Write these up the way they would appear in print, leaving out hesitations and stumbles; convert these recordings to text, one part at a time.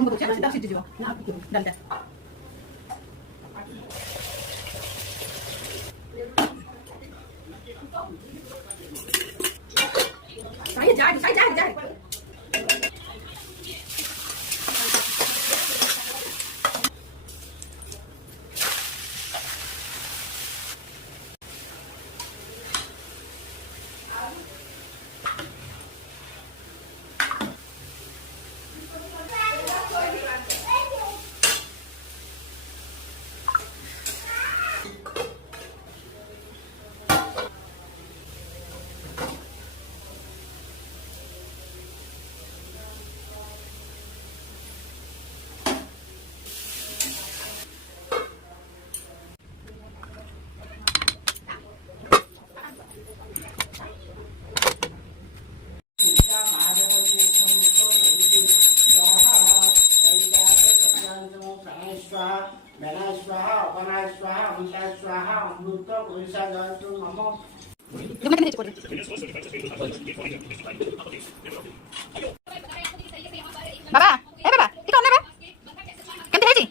বন্ধ করছি আমি সিদ্ধ দিব না ডালটা যাই বাবা বাবা এটা অন্য বাবা কেমন হয়েছি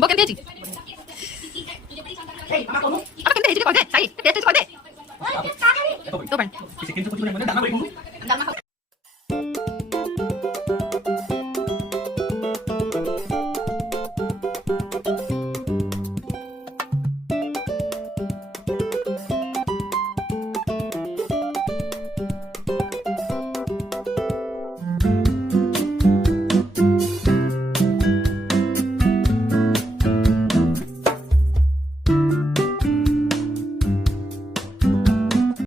বউ কেমন হয়েছি এই মামা কোন আপা কেমন হয়েছি কই দে সাই টেস্ট করে দে